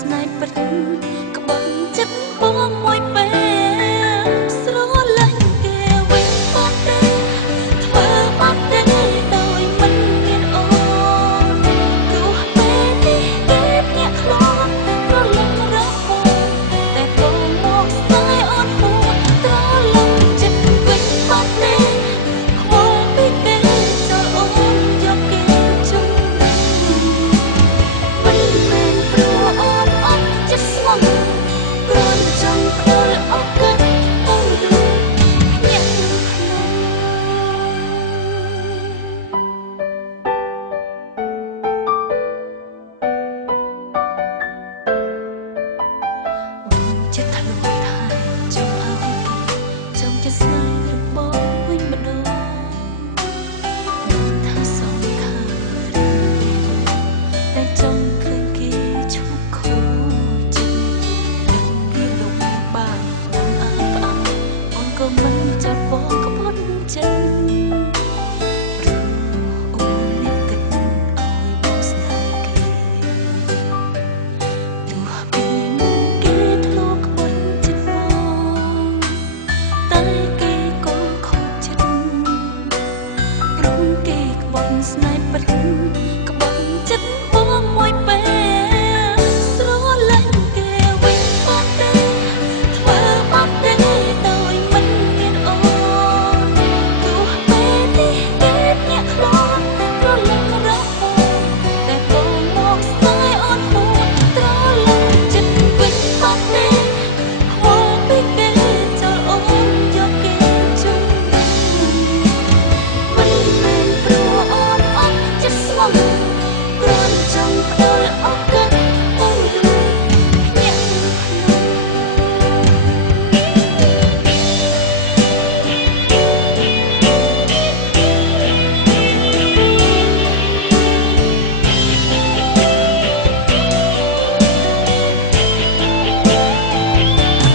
ស្នេហ៍ពិតក្បត់ចិត្តបងមួយពេលស្រឡាញ់គេវិញអត់ទេធ្វើអត់ទេដោយមិនមានអូនទោះពេលនេះគេភ្ញាក់ខ្លាចប្រលឹងរហូតតែក៏មកស្នេហ៍អត់ហួសត្រឡប់ចិត្តវិញអត់ទេខ្វល់ពីគេចូលអូនយកគេជុំមិនមែនព្រោះអូនអត់ចិត្តស្មោះគ្រាន់ចង់ផ្ដល់ឱកាសអូនភ្ញាក់ចិត្តធ្លាប់ថាចង់ឲ្យគេចង់ចិត្តស្នេហ៍របស់វិញម្ដងមិនថាសងខានតែចង់ឃើញគេឈប់ខូចចិត្តដឹងគេលំបាកបងអើយផ្អើលអូនក៏មិនចាប់បងក្បត់ចិត្តអូនអ្នកគិតឲ្យបងស្នេហ៍គេទោះពីមុនគេធ្លាប់ក្បត់ចិត្តបងតែគេក៏ខូចចិត្តព្រមគេក្បត់ស្នេហ៍ពិតក្បត់ចិត្តបងមួយពេលស្រឡាញ់គេវិញអត់ទេធ្វើអត់ទេដោយមិនមានអូនទោះពេលនេះគេភ្ញាក់ខ្លាចប្រលឹងរហូតតែក៏មកស្នេហ៍អត់ហួសត្រឡប់ចិត្តវិញអត់ទេខ្វល់ពីគេចូលអូនយកគេជុំមិនមែនព្រោះអូនអត់ចិត្តស្មោះគ្រាន់ចង់ផ្ដល់ឱកាសអូនភ្ញាក់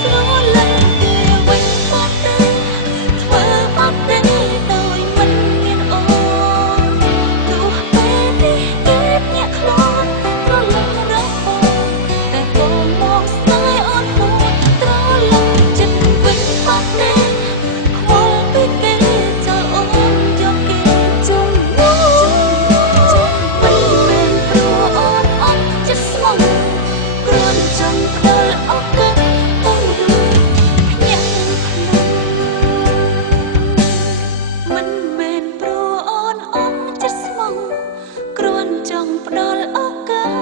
ស្រឡាញ់គេវិញអត់ទេធ្វើអត់ទេដោយមិនមានអូនទោះពេលនេះគេភ្ញាក់ខ្លាចប្រលឹងរហូតតែក៏មកស្នេហ៍អត់ហួសត្រឡប់ចិត្តវិញអត់ទេខ្វល់ពីគេចូលអូនយកគេជុំមិនមែនព្រោះអូនអត់ចិត្តស្មោះគ្រាន់ចង់ផ្ដល់ឱកាសអូនភ្ញាក់មិនមែនព្រោះអូនអត់ចិត្តស្មោះគ្រាន់ចង់ផ្ដល់ឱកាស